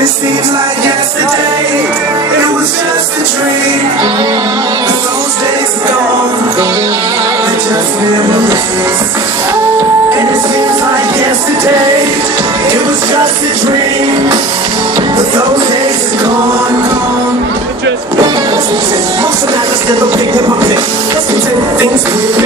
it seems like yesterday, it was just a dream. But those days are gone, they're just memories. And it seems like yesterday, it was just a dream. But those days are gone. Most of that is never picked up a pick. Things weird.